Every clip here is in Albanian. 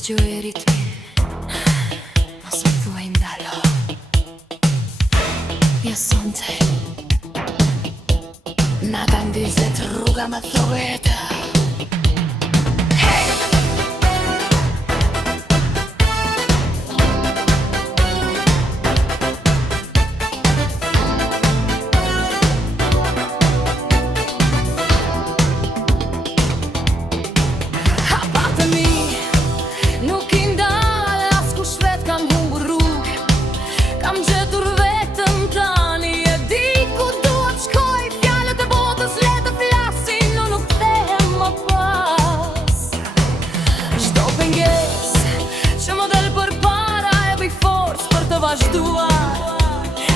Dëgjoj ritmin, mos më thuaj ndalo. Ja sonte nata ndizet rruga më thojeta.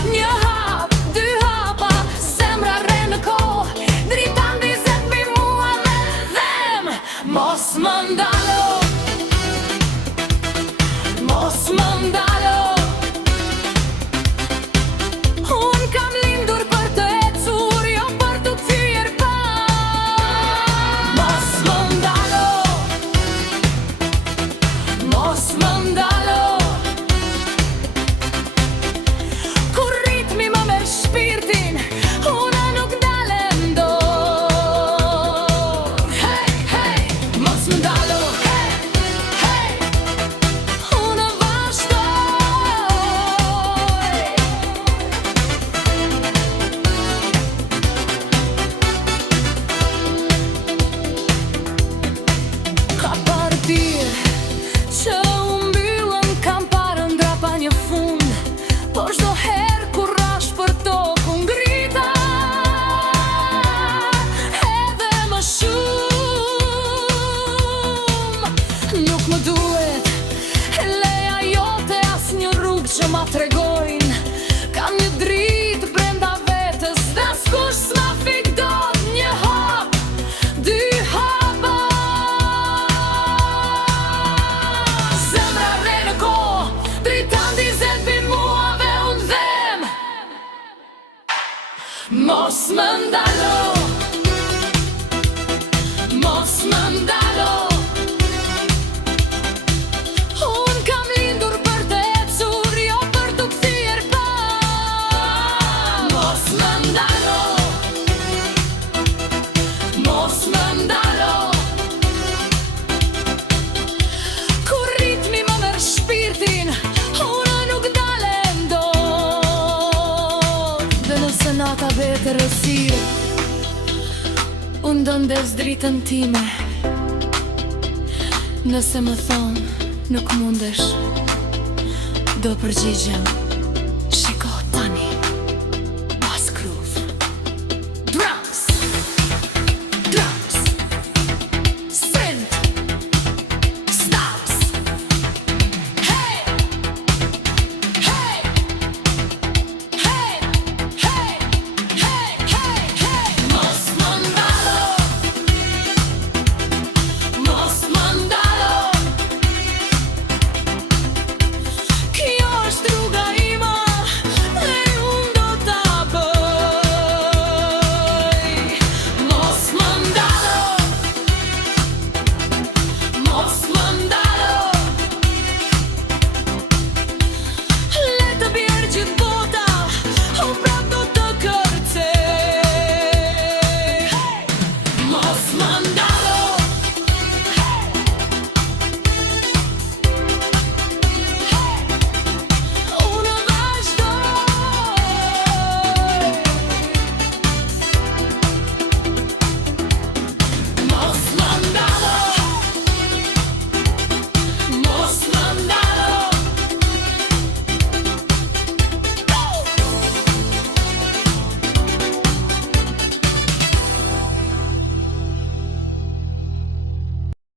Një hap, dy hapa, zemra re në kohë, drita ndizet mbi mua me dhem. Mos më ndalo, mos më ndalo. Unë kam lindur për të ecur, jo për të kthyer pas. Mos më ndalo, mos më ndalo. Që u mbyllën kam parë ndra pa një fund, por çdo herë kur rash për tokë u ngrita edhe më shumë. Nuk më duhet leja jote as një rrugë që ma tregojnë. Kam një dritë brenda vetës dhe askush s'ma fik dot. Një hap, dy hapa, mos më ndalo, mos më ndalo. Unë kam lindur për të ecur, jo për të kthyer pas. Mos më ndalo, mos më ndalo. Kur ritmi më merr shpirtin, unë nuk dalem dot. Dhe nëse nata vete rësirë, unë do ndes dritën time. Nëse më thonë nuk mundesh, do përgjigjem. Shiko tani, bass groove, drums, drums, synth, snaps. Hey, hey, hey, hey, hey, hey, hey. Mos më ndalo, mos më ndalo. Kjo është rruga ime dhe unë do ta bëj. Mos më ndalo, mos më ndalo. Le të bjerë gjithë bota, unë prap do të kërcej. Mos më ndalo.